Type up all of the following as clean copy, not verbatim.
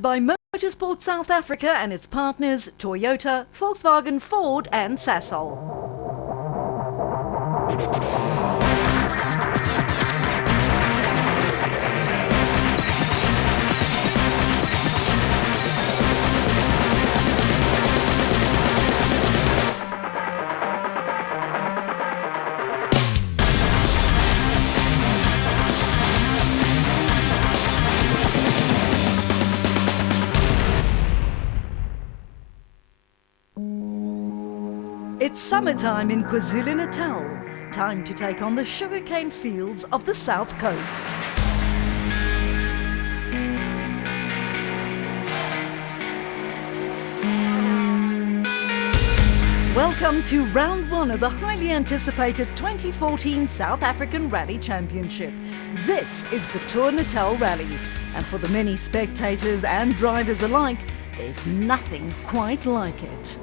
By Motorsport South Africa and its partners Toyota, Volkswagen, Ford and Sasol. It's summertime in KwaZulu-Natal, time to take on the sugarcane fields of the South Coast. Welcome to round one of the highly anticipated 2014 South African Rally Championship. This is the Tour Natal Rally, and for the many spectators and drivers alike, there's nothing quite like it.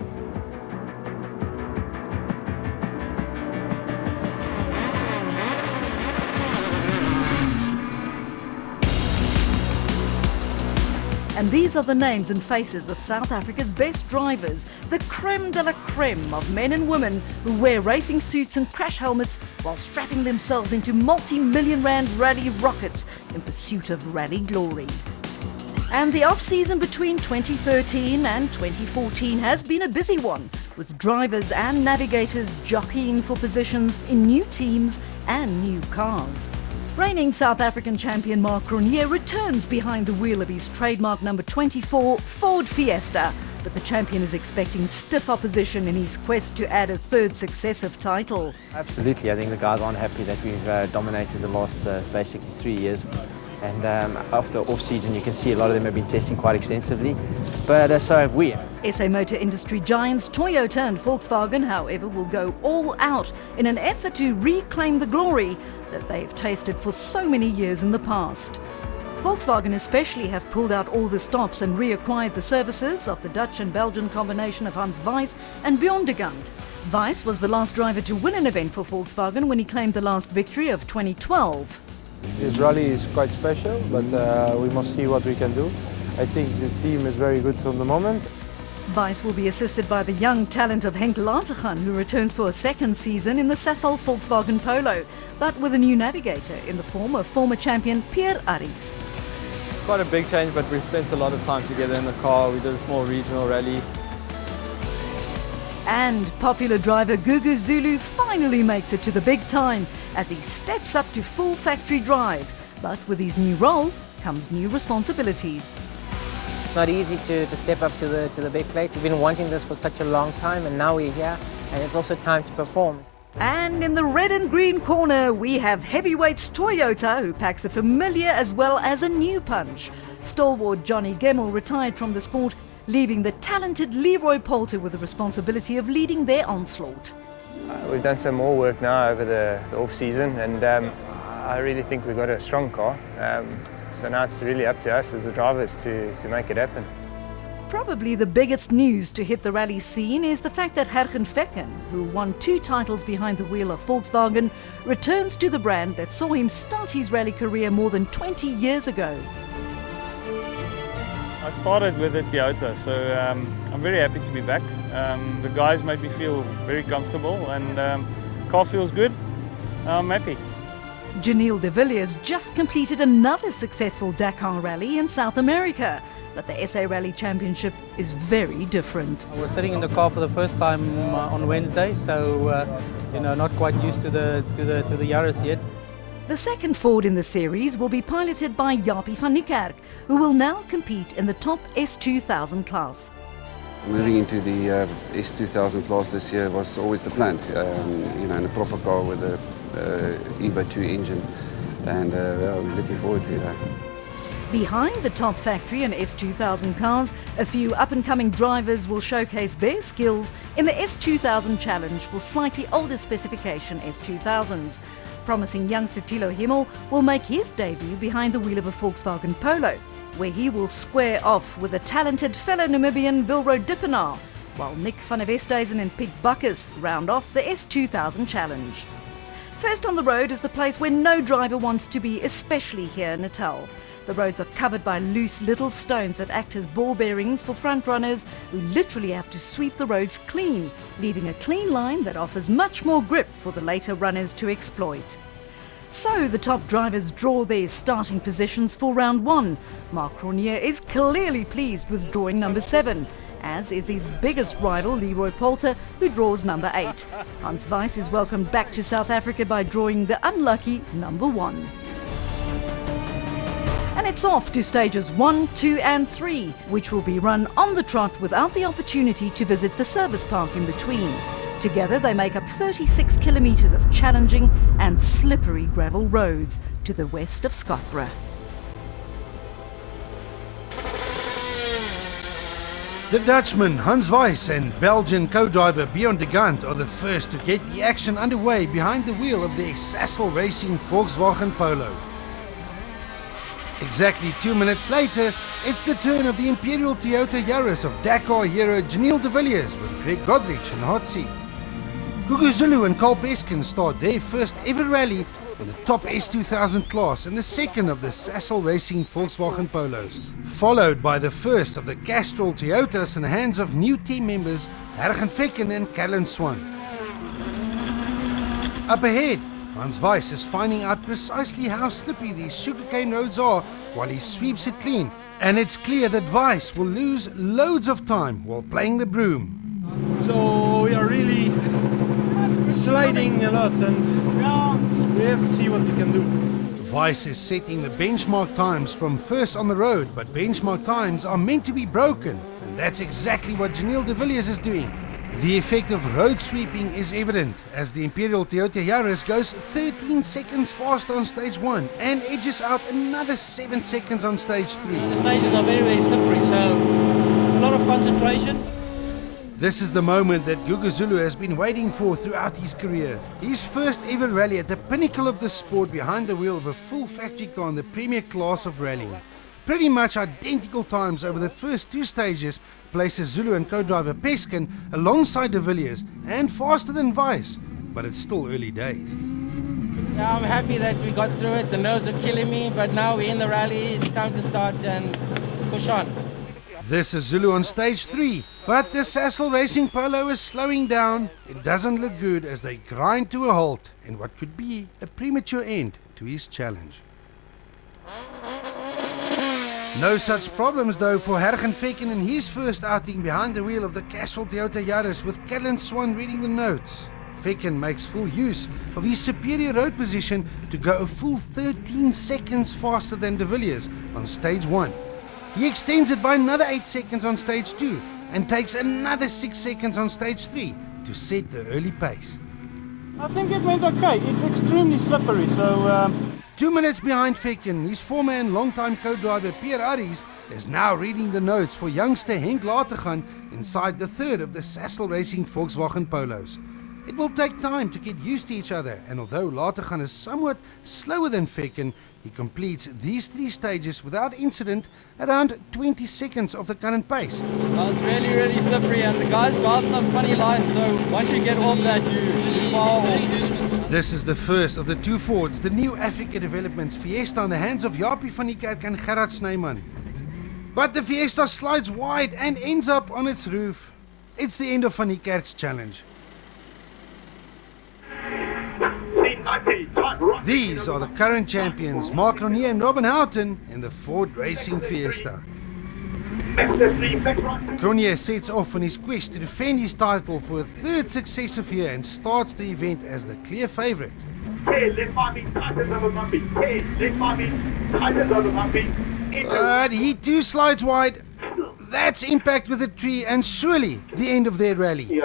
And these are the names and faces of South Africa's best drivers, the creme de la creme of men and women who wear racing suits and crash helmets while strapping themselves into multi-million rand rally rockets in pursuit of rally glory. And the off-season between 2013 and 2014 has been a busy one, with drivers and navigators jockeying for positions in new teams and new cars. Reigning South African champion Mark Cronje returns behind the wheel of his trademark number 24 Ford Fiesta, but the champion is expecting stiff opposition in his quest to add a third successive title. Absolutely, I think the guys aren't happy that we've dominated the last basically 3 years. And after off-season, you can see a lot of them have been testing quite extensively, but so have we. SA motor industry giants Toyota and Volkswagen, however, will go all out in an effort to reclaim the glory that they've tasted for so many years in the past. Volkswagen especially have pulled out all the stops and reacquired the services of the Dutch and Belgian combination of Hans Weiss and Bjorn de Gant. Weiss was the last driver to win an event for Volkswagen when he claimed the last victory of 2012. This rally is quite special, but we must see what we can do. I think the team is very good from the moment. Weiss will be assisted by the young talent of Henk Lateghan, who returns for a second season in the Sasol Volkswagen Polo, but with a new navigator in the form of former champion Pierre Aris. Quite a big change, but we spent a lot of time together in the car. We did a small regional rally. And popular driver Gugu Zulu finally makes it to the big time as he steps up to full factory drive. But with his new role comes new responsibilities. It's not easy to step up to the big plate. We've been wanting this for such a long time, and now we're here, and it's also time to perform. And in the red and green corner, we have heavyweights Toyota, who packs a familiar as well as a new punch. Stalwart Johnny Gemmell retired from the sport, leaving the talented Leroy Poulter with the responsibility of leading their onslaught. We've done some more work now over the off-season, and I really think we've got a strong car. So now it's really up to us as the drivers to make it happen. Probably the biggest news to hit the rally scene is the fact that Hergen Vecken, who won 2 titles behind the wheel of Volkswagen, returns to the brand that saw him start his rally career more than 20 years ago. I started with a Toyota, so I'm very happy to be back. The guys made me feel very comfortable, and the car feels good. I'm happy. Janelle de Villiers just completed another successful Dakar rally in South America, but the SA Rally Championship is very different. We're sitting in the car for the first time on Wednesday, so not quite used to the Yaris yet. The second Ford in the series will be piloted by Japie van Niekerk, who will now compete in the top S2000 class. Moving into the S2000 class this year was always the plan, in a proper car with a Evo 2 engine, and we're looking forward to that. Behind the top factory and S2000 cars, a few up-and-coming drivers will showcase their skills in the S2000 Challenge for slightly older specification S2000s. Promising youngster Thilo Himmel will make his debut behind the wheel of a Volkswagen Polo, where he will square off with the talented fellow Namibian Wilro Dippenaar, while Nick van der Westhuizen and Piet Bakkes round off the S2000 Challenge. First on the road is the place where no driver wants to be, especially here in Natal. The roads are covered by loose little stones that act as ball bearings for front runners who literally have to sweep the roads clean, leaving a clean line that offers much more grip for the later runners to exploit. So the top drivers draw their starting positions for round one. Marc Cronje is clearly pleased with drawing number 7, as is his biggest rival Leroy Poulter, who draws number 8. Hans Weiss is welcomed back to South Africa by drawing the unlucky number 1. And it's off to stages 1, 2 and 3, which will be run on the trot without the opportunity to visit the service park in between. Together they make up 36 kilometres of challenging and slippery gravel roads to the west of Scottsboro. The Dutchman Hans Weiss and Belgian co-driver Bjorn de Gant are the first to get the action underway behind the wheel of the Sassel Racing Volkswagen Polo. Exactly 2 minutes later, it's the turn of the Imperial Toyota Yaris of Dakar hero Janelle de Villiers with Greg Godrich in the hot seat. Gugu Zulu and Carl Peskin start their first ever rally in the top S2000 class and the second of the Sassel Racing Volkswagen Polos, followed by the first of the Castrol Toyotas in the hands of new team members Hergen Vecken and Callan Swan. Up ahead, Hans Weiss is finding out precisely how slippery these sugarcane roads are while he sweeps it clean, and it's clear that Weiss will lose loads of time while playing the broom. So we are really sliding a lot and we have to see what we can do. Weiss is setting the benchmark times from first on the road, but benchmark times are meant to be broken, and that's exactly what Janelle de Villiers is doing. The effect of road sweeping is evident as the Imperial Toyota Yaris goes 13 seconds faster on stage 1 and edges out another 7 seconds on stage 3. The stages are very, very slippery, so it's a lot of concentration. This is the moment that Gugu Zulu has been waiting for throughout his career. His first ever rally at the pinnacle of the sport behind the wheel of a full factory car in the premier class of rallying. Pretty much identical times over the first 2 stages places Zulu and co-driver Peskin alongside de Villiers and faster than Weiss, but it's still early days. Yeah, I'm happy that we got through it. The nerves are killing me, but now we're in the rally. It's time to start and push on. This is Zulu on stage 3, but the Sassel Racing Polo is slowing down. It doesn't look good as they grind to a halt in what could be a premature end to his challenge. No such problems though for Hergen Vecken in his first outing behind the wheel of the Castrol Toyota Yaris with Callan Swan reading the notes. Vecken makes full use of his superior road position to go a full 13 seconds faster than de Villiers on stage 1. He extends it by another 8 seconds on stage 2 and takes another 6 seconds on stage 3 to set the early pace. I think it went okay. It's extremely slippery, so 2 minutes behind Vecken, his former and long-time co-driver Pierre Aries is now reading the notes for youngster Henk Latergan inside the third of the Sassel Racing Volkswagen Polos. It will take time to get used to each other, and although Latergan is somewhat slower than Vecken, he completes these 3 stages without incident around 20 seconds of the current pace. Well, it's really, really slippery, and the guys drive some funny lines, so once you get off that, you far off. This is the first of the 2 Fords, the new Africa Developments Fiesta in the hands of Japie van die Kerk and Gerard Snyman. But the Fiesta slides wide and ends up on its roof. It's the end of Van die Kerk's challenge. These are the current champions, Marc Cronje and Robin Houghton in the Ford Racing Fiesta. Cronje sets off on his quest to defend his title for a 3rd successive year and starts the event as the clear favourite. But he too slides wide. That's impact with a tree and surely the end of their rally.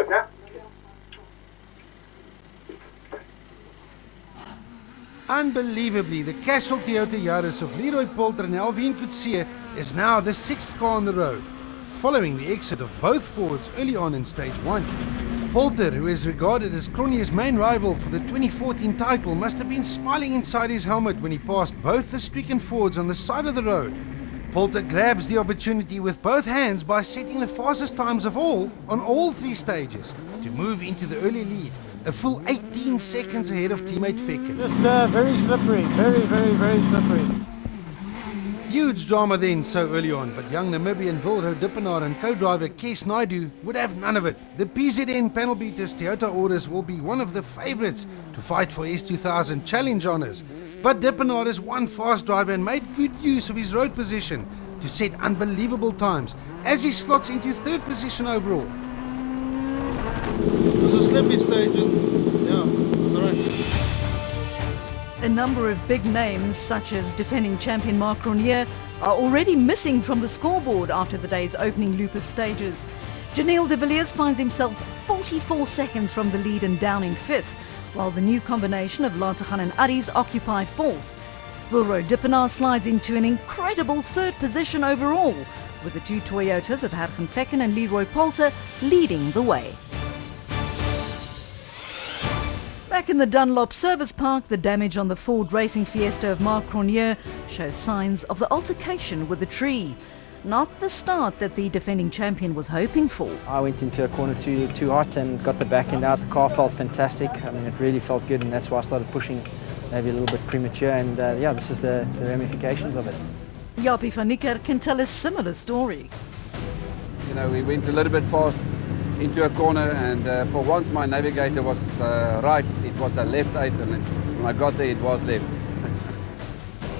Unbelievably, the Castrol Toyota Yaris of Leroy Poulter and Alvin Coetzee is now the 6th car on the road, following the exit of both Fords early on in stage 1. Poulter, who is regarded as Cronje's main rival for the 2014 title, must have been smiling inside his helmet when he passed both the stricken Fords on the side of the road. Poulter grabs the opportunity with both hands by setting the fastest times of all on all 3 stages to move into the early lead, a full 18 seconds ahead of teammate Fecken. Just very slippery, very slippery. Huge drama then so early on, but young Namibian Wilro Dippenaar and co-driver Kes Naidu would have none of it. The PZN panel beaters Toyota Orders will be one of the favourites to fight for S2000 challenge honours. But Dippenaar is one fast driver and made good use of his road position to set unbelievable times as he slots into third position overall. It was a slippy stage and yeah, it was alright. A number of big names, such as defending champion Marc Grenier, are already missing from the scoreboard after the day's opening loop of stages. Janelle de Villiers finds himself 44 seconds from the lead and down in fifth, while the new combination of Lateghan and Aries occupy fourth. Wilro Dippenaar slides into an incredible third position overall, with the two Toyotas of Hergen Fecken and Leroy Polter leading the way. Back in the Dunlop Service Park, the damage on the Ford Racing Fiesta of Marc Grenier shows signs of the altercation with the tree. Not the start that the defending champion was hoping for. I went into a corner too hot and got the back end out. The car felt fantastic. I mean, it really felt good, and that's why I started pushing maybe a little bit premature. And yeah, this is the ramifications of it. Japie van Niekerk can tell a similar story. You know, we went a little bit fast into a corner, and for once my navigator was right. It was a left 8, and when I got there it was left.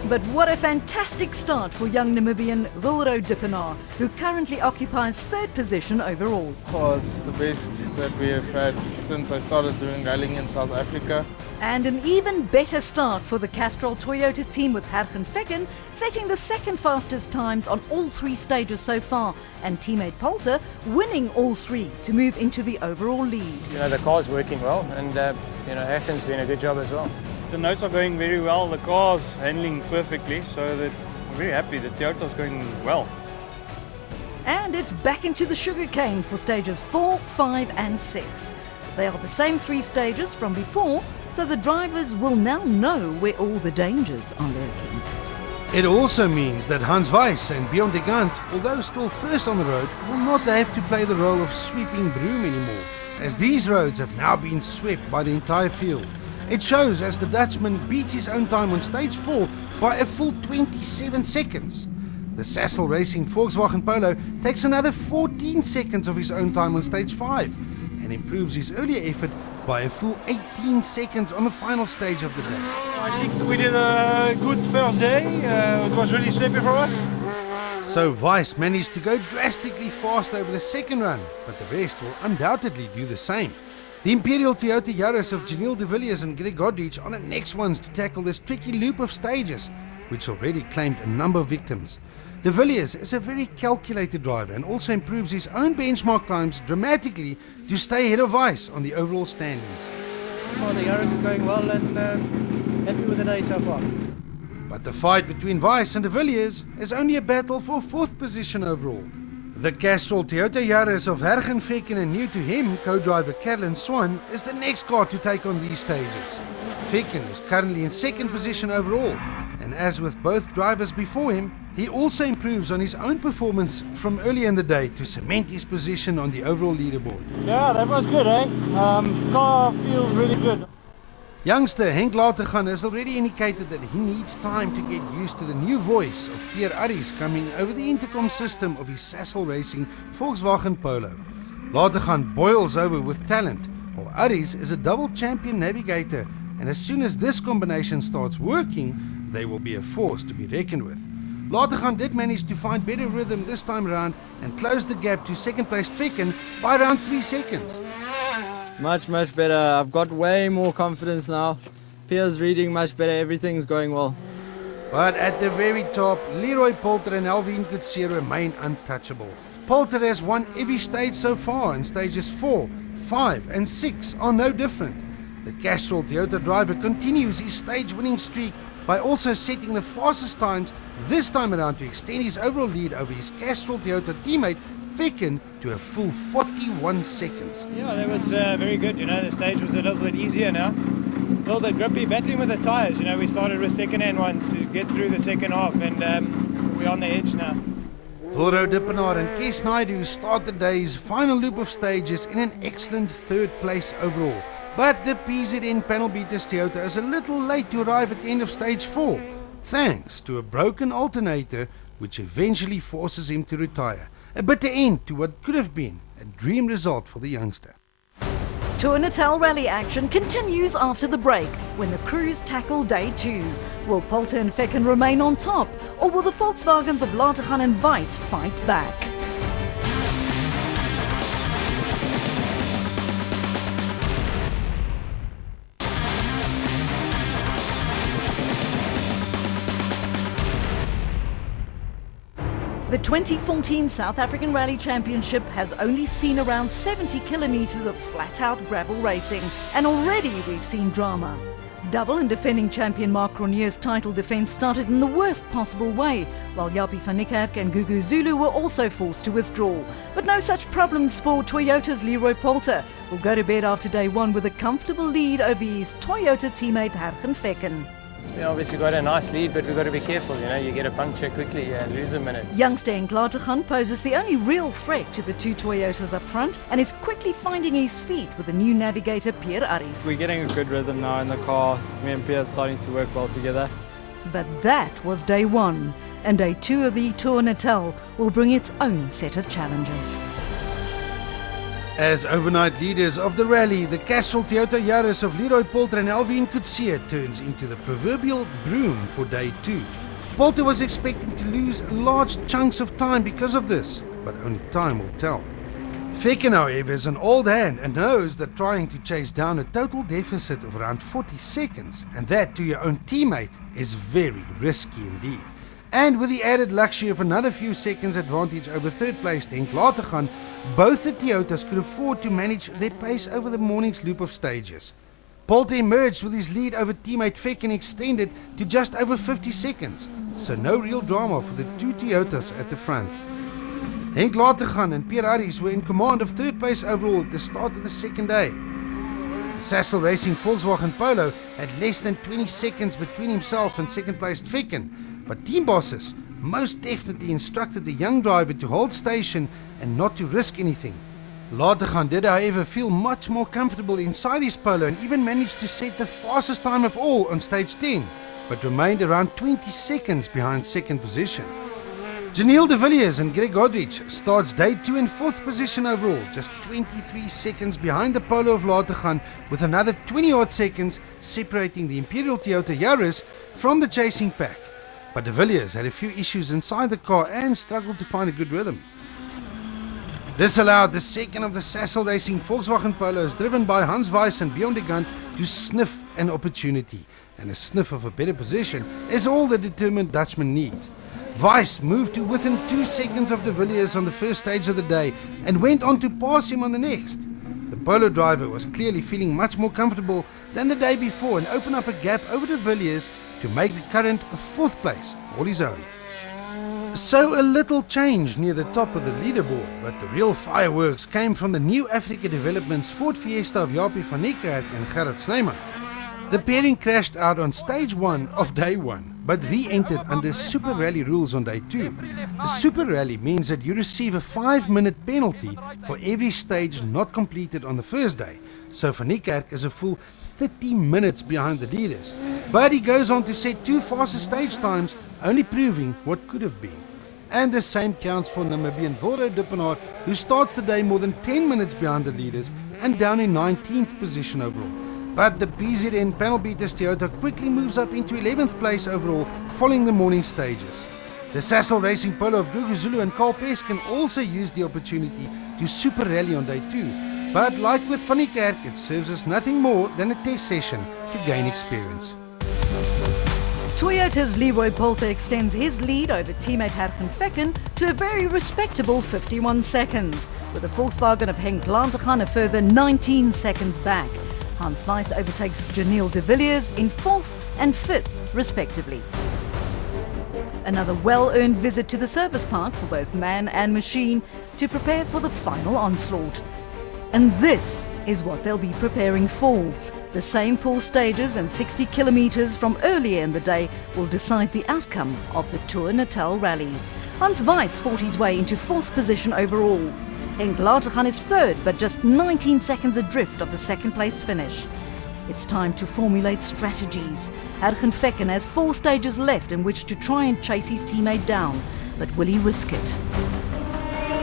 But what a fantastic start for young Namibian Wilro Dippenaar, who currently occupies third position overall. Oh, it's the best that we have had since I started doing rallying in South Africa. And an even better start for the Castrol Toyota team with Hergen Fecken setting the second fastest times on all three stages so far, and teammate Polter winning all three to move into the overall lead. You know, the car's working well, and you know, Hergen's doing a good job as well. The notes are going very well, the car's handling perfectly, so that I'm very happy. The Toyota's going well. And it's back into the sugarcane for stages 4, 5 and 6. They are the same three stages from before, so the drivers will now know where all the dangers are lurking. It also means that Hans Weiss and Bjorn de Gant, although still first on the road, will not have to play the role of sweeping broom anymore, as these roads have now been swept by the entire field. It shows as the Dutchman beats his own time on stage 4 by a full 27 seconds. The Sassel Racing Volkswagen Polo takes another 14 seconds of his own time on stage 5 and improves his earlier effort by a full 18 seconds on the final stage of the day. I think we did a good first day. It was really slippy for us. So Weiss managed to go drastically fast over the second run, but the rest will undoubtedly do the same. The Imperial Toyota Yaris of Janelle de Villiers and Greg Godrich are the next ones to tackle this tricky loop of stages, which already claimed a number of victims. De Villiers is a very calculated driver and also improves his own benchmark times dramatically to stay ahead of Weiss on the overall standings. Well, the Yaris is going well, and happy with the day so far. But the fight between Weiss and de Villiers is only a battle for fourth position overall. The Castrol Toyota Yaris of Hergen Fecken and new to him, co-driver Carolyn Swan, is the next car to take on these stages. Fecken is currently in second position overall, and as with both drivers before him, he also improves on his own performance from earlier in the day to cement his position on the overall leaderboard. Yeah, that was good, eh? Car feels really good. Youngster Henk Lateghan has already indicated that he needs time to get used to the new voice of Pierre Aries coming over the intercom system of his Sassel Racing Volkswagen Polo. Lateghan boils over with talent, while Aries is a double champion navigator, and as soon as this combination starts working, they will be a force to be reckoned with. Lateghan did manage to find better rhythm this time around and closed the gap to second placed Fecken by around 3 seconds. Much better. I've got way more confidence now. Pierre's reading much better. Everything's going well. But at the very top, Leroy Polter and Alvin Coetzee remain untouchable. Polter has won every stage so far, and stages 4, 5 and 6 are no different. The Castrol Toyota driver continues his stage-winning streak by also setting the fastest times this time around to extend his overall lead over his Castrol Toyota teammate Fecken to a full 41 seconds. Yeah, that was very good. You know, the stage was a little bit easier now. A little bit grippy, battling with the tyres. You know, we started with second-hand ones to get through the second half, and we're on the edge now. Wilro Dippenaar and Kes Naidu start the day's final loop of stages in an excellent third place overall, But the PZN panel beaters Toyota is a little late to arrive at the end of stage 4, thanks to a broken alternator which eventually forces him to retire. A bitter end to what could have been a dream result for the youngster. Tour Natal rally action continues after the break when the crews tackle day 2. Will Poulter and Fecken remain on top, or will the Volkswagens of Lateghan and Weiss fight back? The 2014 South African Rally Championship has only seen around 70 kilometers of flat-out gravel racing, and already we've seen drama. Double and defending champion Mark Cronje's title defence started in the worst possible way, while Japie van Niekerk and Gugu Zulu were also forced to withdraw. But no such problems for Toyota's Leroy Poulter, who'll go to bed after day 1 with a comfortable lead over his Toyota teammate Hergen Fecken. Yeah, obviously got a nice lead, but we've got to be careful, you get a puncture quickly and lose a minute. Youngster Henk Lateghan poses the only real threat to the two Toyotas up front and is quickly finding his feet with the new navigator Pierre Aris. We're getting a good rhythm now in the car. Me and Pierre are starting to work well together. But that was day 1, and day 2 of the Tour Natal will bring its own set of challenges. As overnight leaders of the rally, the Castrol Toyota Yaris of Leroy Poulter and Alvin Coetzee turns into the proverbial broom for day 2. Poulter was expecting to lose large chunks of time because of this, but only time will tell. Fecken, however, is an old hand and knows that trying to chase down a total deficit of around 40 seconds, and that to your own teammate, is very risky indeed. And with the added luxury of another few seconds advantage over third place Henk Lateghan, both the Toyotas could afford to manage their pace over the morning's loop of stages. Poulter emerged with his lead over teammate Fecken extended to just over 50 seconds, so no real drama for the two Toyotas at the front. Henk Lateghan and Pierre Aris were in command of third place overall at the start of the second day. The Sassel Racing Volkswagen Polo had less than 20 seconds between himself and second placed Fecken, but team bosses most definitely instructed the young driver to hold station and not to risk anything. Lateghan did, however, feel much more comfortable inside his Polo and even managed to set the fastest time of all on stage 10, but remained around 20 seconds behind second position. Janiel de Villiers and Greg Godrich starts day 2 in 4th position overall, just 23 seconds behind the Polo of Lateghan, with another 20-odd seconds separating the Imperial Toyota Yaris from the chasing pack. But de Villiers had a few issues inside the car and struggled to find a good rhythm. This allowed the second of the Sassel Racing Volkswagen Polos, driven by Hans Weiss and Bjorn de Gant, to sniff an opportunity. And a sniff of a better position is all the determined Dutchman needs. Weiss moved to within 2 seconds of de Villiers on the first stage of the day and went on to pass him on the next. The Polo driver was clearly feeling much more comfortable than the day before and opened up a gap over de Villiers to make the current a 4th place all his own. So a little change near the top of the leaderboard, but the real fireworks came from the new Africa Developments Ford Fiesta of Japie van Niekerk and Gerrit Snyman. The pairing crashed out on stage 1 of day 1, but re-entered under Super Rally rules on day 2. The Super Rally means that you receive a 5-minute penalty for every stage not completed on the first day, so Van Niekerk is a full 30 minutes behind the leaders. But he goes on to set 2 faster stage times, only proving what could have been. And the same counts for Namibian Voldo Dippenaar, who starts the day more than 10 minutes behind the leaders and down in 19th position overall. But the PZN panel beaters Toyota quickly moves up into 11th place overall following the morning stages. The Sassel Racing Polo of Gugu Zulu and Carl Peskin also used the opportunity to super rally on day 2. But like with Van Niekerk, it serves as nothing more than a test session to gain experience. Toyota's Leroy Poulter extends his lead over teammate Hergen Fecken to a very respectable 51 seconds, with the Volkswagen of Henk Lateghan a further 19 seconds back. Hans Weiss overtakes Janiel de Villiers in 4th and 5th, respectively. Another well-earned visit to the service park for both man and machine to prepare for the final onslaught. And this is what they'll be preparing for. The same 4 stages and 60 kilometers from earlier in the day will decide the outcome of the Tour Natal rally. Hans Weiss fought his way into 4th position overall. Henk Latergan is third, but just 19 seconds adrift of the second place finish. It's time to formulate strategies. Hergen Fekken has 4 stages left in which to try and chase his teammate down, but will he risk it?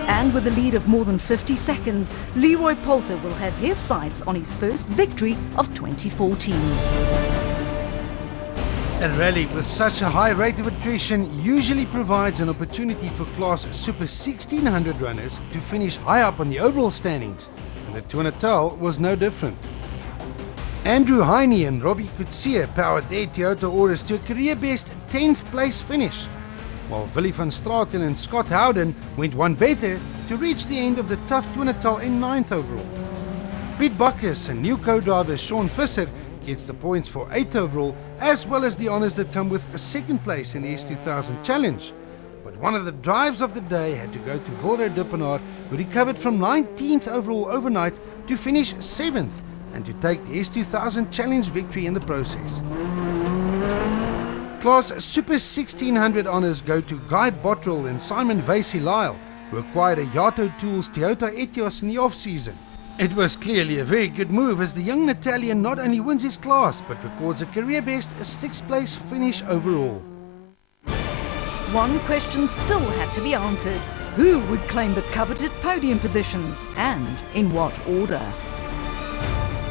And with a lead of more than 50 seconds, Leroy Poulter will have his sights on his first victory of 2014. A rally with such a high rate of attrition usually provides an opportunity for Class Super 1600 runners to finish high up on the overall standings, and the Tour Natal was no different. Andrew Heine and Robbie Coetzee powered their Toyota Auris to a career-best 10th place finish, while Willie van Straten and Scott Howden went one better to reach the end of the tough Tour Natal in 9th overall. Piet Bakkes and new co-driver Sean Visser gets the points for 8th overall, as well as the honours that come with a 2nd place in the S2000 Challenge. But one of the drives of the day had to go to Volro Dippenaar, who recovered from 19th overall overnight to finish 7th and to take the S2000 Challenge victory in the process. Class Super 1600 honours go to Guy Bottrell and Simon Vasey-Lyle, who acquired a Yato Tools Toyota Etios in the off-season. It was clearly a very good move, as the young Natalian not only wins his class but records a career-best 6th place finish overall. One question still had to be answered. Who would claim the coveted podium positions, and in what order?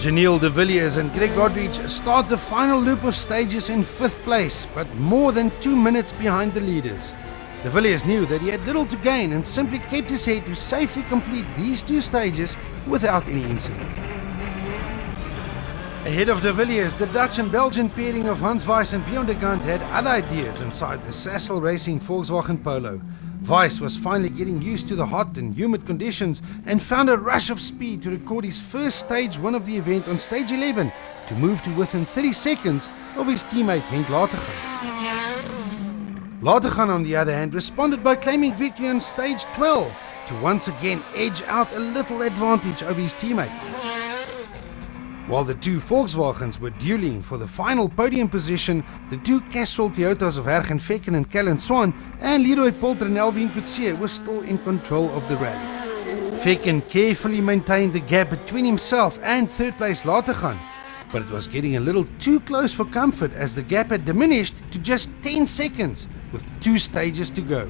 Janiel de Villiers and Greg Godrich start the final loop of stages in 5th place, but more than 2 minutes behind the leaders. De Villiers knew that he had little to gain and simply kept his head to safely complete these 2 stages without any incident. Ahead of de Villiers, the Dutch and Belgian pairing of Hans Weiss and Bjorn de Gant had other ideas inside the Sassel Racing Volkswagen Polo. Weiss was finally getting used to the hot and humid conditions and found a rush of speed to record his first stage win of the event on stage 11 to move to within 30 seconds of his teammate Henk Latergan. Latergan, on the other hand, responded by claiming victory on stage 12 to once again edge out a little advantage over his teammate. While the 2 Volkswagens were dueling for the final podium position, the 2 Castrol Toyotas of Hergen Fekken and Callan Swan and Leroy Poulter and Alvin Coetzee were still in control of the rally. Fekken carefully maintained the gap between himself and 3rd place Latergan, but it was getting a little too close for comfort, as the gap had diminished to just 10 seconds with 2 stages to go.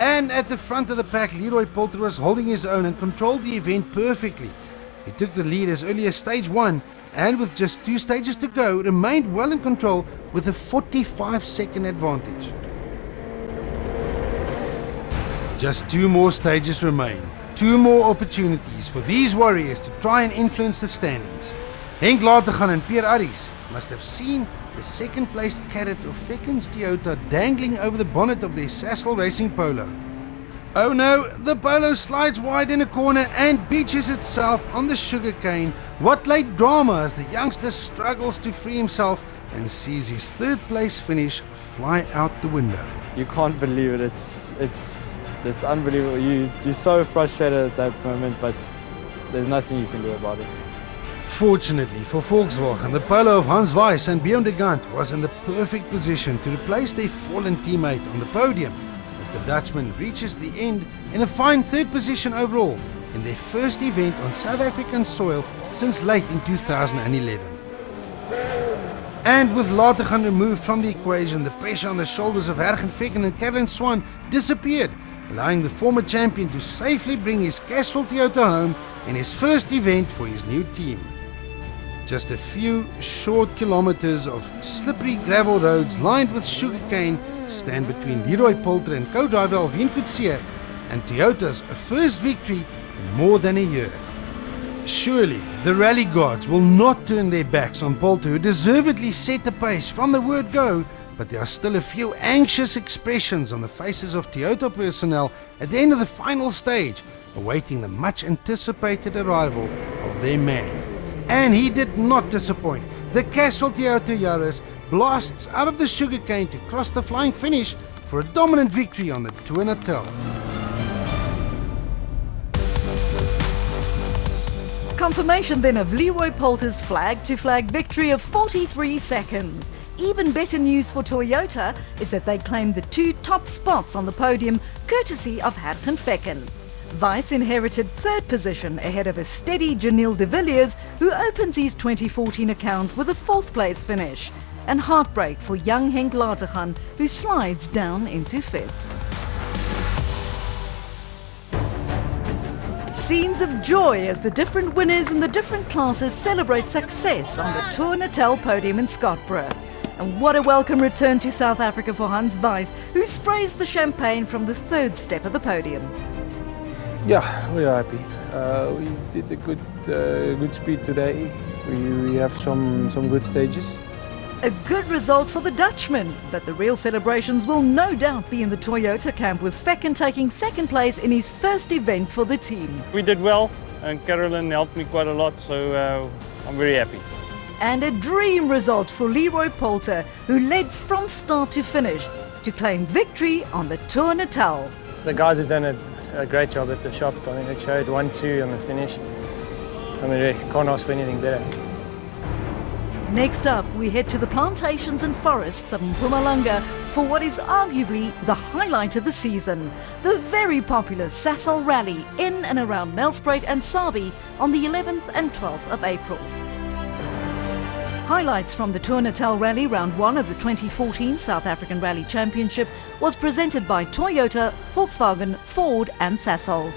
And at the front of the pack, Leroy Poulter was holding his own and controlled the event perfectly. He took the lead as early as stage 1, and with just 2 stages to go, remained well in control with a 45-second advantage. Just 2 more stages remain. 2 more opportunities for these warriors to try and influence the standings. Henk Latergan and Pierre Arries must have seen the 2nd placed carrot of Fekken's Toyota dangling over the bonnet of their Sassel Racing Polo. Oh no, the Polo slides wide in a corner and beaches itself on the sugarcane. What late drama as the youngster struggles to free himself and sees his 3rd place finish fly out the window. You can't believe it. It's unbelievable. You're so frustrated at that moment, but there's nothing you can do about it. Fortunately for Volkswagen, the Polo of Hans Weiss and Bjorn de Gant was in the perfect position to replace their fallen teammate on the podium, as the Dutchman reaches the end in a fine 3rd position overall in their first event on South African soil since late in 2011. And with Latergan removed from the equation, the pressure on the shoulders of Hergen Fekken and Callan Swan disappeared, allowing the former champion to safely bring his Castrol Toyota home in his first event for his new team. Just a few short kilometers of slippery gravel roads lined with sugarcane stand between Leroy Poulter and co-driver Alvin Coetzee and Toyota's first victory in more than a year. Surely the rally gods will not turn their backs on Poulter, who deservedly set the pace from the word go, but there are still a few anxious expressions on the faces of Toyota personnel at the end of the final stage, awaiting the much anticipated arrival of their man. And he did not disappoint. The Castrol Toyota Yaris blasts out of the sugarcane to cross the flying finish for a dominant victory on the Tour Natal. Confirmation then of Leroy Poulter's flag-to-flag victory of 43 seconds. Even better news for Toyota is that they claimed the 2 top spots on the podium, courtesy of Hergen Fekken. Weiss inherited third position ahead of a steady Janil de Villiers, who opens his 2014 account with a fourth place finish. And heartbreak for young Henk Lateghan, who slides down into fifth. Scenes of joy as the different winners in the different classes celebrate success on the Tour Natal podium in Scottsboro. And what a welcome return to South Africa for Hans Weiss, who sprays the champagne from the third step of the podium. Yeah, we are happy. We did a good speed today. We have some good stages. A good result for the Dutchman, but the real celebrations will no doubt be in the Toyota camp, with Fecken taking second place in his first event for the team. We did well, and Carolyn helped me quite a lot, so I'm very happy. And a dream result for Leroy Poulter, who led from start to finish to claim victory on the Tour Natal. The guys have done a great job at the shop. I mean, it showed 1-2 on the finish. I mean, you can't ask for anything better. Next up, we head to the plantations and forests of Mpumalanga for what is arguably the highlight of the season, the very popular Sasol Rally in and around Nelspruit and Sabi on the 11th and 12th of April. Highlights from the Tour Natal Rally Round 1 of the 2014 South African Rally Championship was presented by Toyota, Volkswagen, Ford and Sasol.